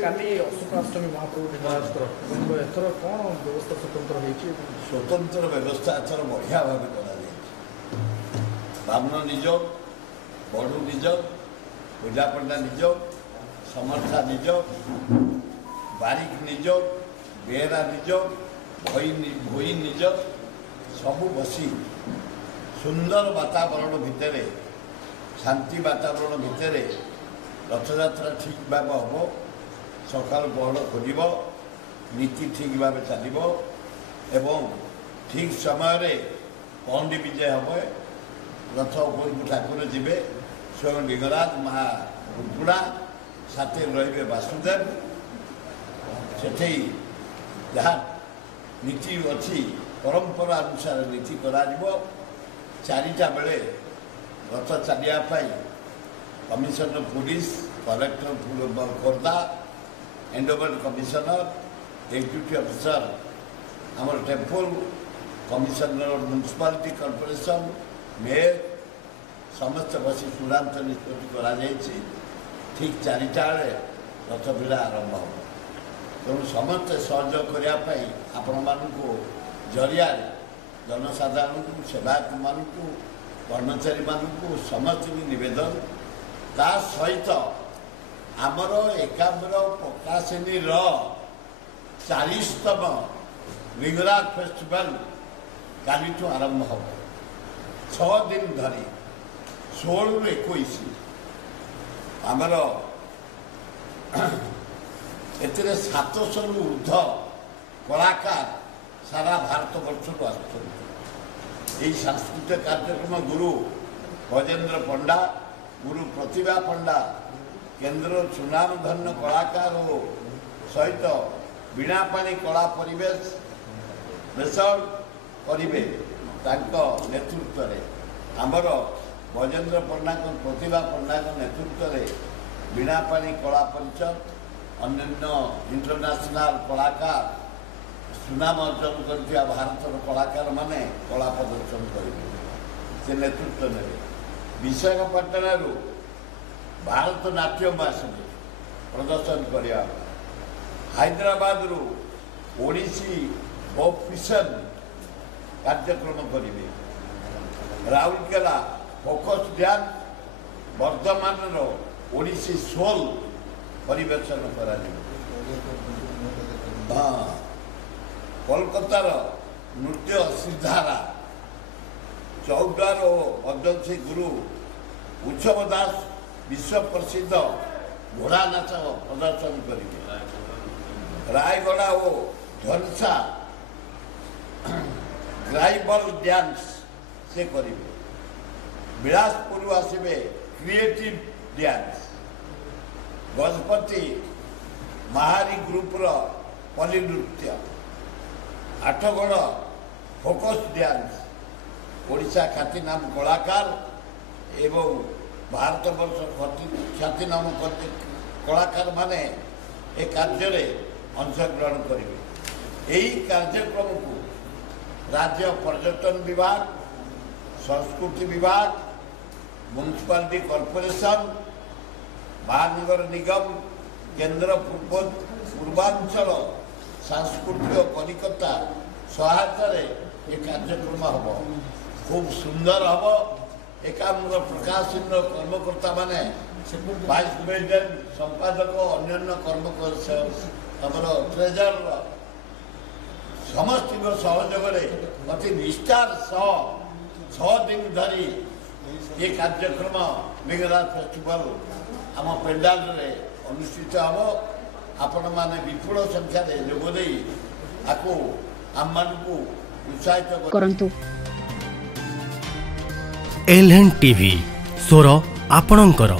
काली अशोकाष्टमी महाप्रभु लिंगराज एथर कौन व्यवस्था स्वतंत्र व्यवस्था एथर बढ़िया भाव कर ब्राह्मण निजोग बड़ू निजोग पूजा पंडा निजोग समर्था निजोग बारिक निजोग बेहरा निजोग भई निजोग सबू बसी सुंदर वातावरण भितर शांति वातावरण भितर रथयात्रा ठीक भाव हम सकाल पहर खोल नीति ठीक भाव चलो एवं ठीक समय पहंडी विजय हम रथ उपरकू ठाकुर जीवे स्वयं लिंगराज महा रुकुड़ा साथे रे वासुदेव से जहाँ नीति अच्छी परंपरा अनुसार नीति करा चारिटा बेले रथ चलियापाई commissioner police collector Khordha endowment commissioner executive officer आमर temple commissioner municipality corporation mayor समस्त बसी चूड़ांत निष्पत्ति करा ठीक चारिटा रथ भिड़ा आरंभ हो तेणु समस्त सहयोग करने आपण मानू जरिया जनसाधारण को सेवायत मानू कर्मचारी मानू समस्त नवेदन ता सहित आमर एकाम्र प्रकाशनी 40तम लिंगराज फेस्टिवल काली आरंभ हो 6 दिन धरी 16 रु 21 आमर एतिरे 700 रु ऊर्ध कलाकार सारा भारत वर्ष यही सांस्कृतिक कार्यक्रम गुरु गजेन्द्र पंडा गुरु प्रतिभा पंडा केन्द्र सुनाम धन्य कलाकार सहित बीणापाणी कला परिवेश बेसर करेंगे नेतृत्व में आमर गजेन्द्र पंडा प्रतिभा पंडा नेतृत्व में बीणापाणी कला परिषद अन्य इंटरनेशनल कलाकार सुनाम अर्जन कर भारत कलाकार माने कला प्रदर्शन करेंगे से नेतृत्व ने विशाखापट्टन भारत नाट्यम आसवे प्रदर्शन करने हैदराबाद रु ओडिसी ऑफिशन कार्यक्रम करेंगे Rourkela focus dance Vardhaman Odissi soul परिवेशन करा कोलकातार नृत्य सिद्धारा चौडार पद्मश्री गुरु उत्सव दास विश्व प्रसिद्ध घोड़ा नाच प्रदर्शन करेंगे रायगढ़ा और धनसा ग्राइबल डांस से करेंगे बिलासपुर आसवे क्रिएटिव डांस गजपति महारी ग्रुप पल्ली नृत्य आठगढ़ फोकस डांस ओडिशा ख्यातिनाम कलाकार एवं भारत वर्ष ख्यातिनाम कलाकार माने ए कार्य अंशग्रहण करेंगे यही कार्यक्रम को राज्य पर्यटन विभाग संस्कृति विभाग म्युनिसिपालिटी कॉर्पोरेशन महानगर निगम केंद्र पूर्वांचल सांस्कृतिक कलिकता सहायता ये कार्यक्रम हम खूब सुंदर हम एकाम्र प्रकाशन कर्मकर्ता माने वाइस प्रेसिडेंट संपादक अन्य कर्मकर ट्रेजर समस्त सहयोग अति निष्ठार सह 6 दिन धरी ये कार्यक्रम लिंगराज फेस्टिवल आम पेंडाल अनुष्ठित हम आपण माने विपुल संख्या जोगदे आपको आम मानू उत्साहित करंतु। एलएन टीवी स्वर आपणकर।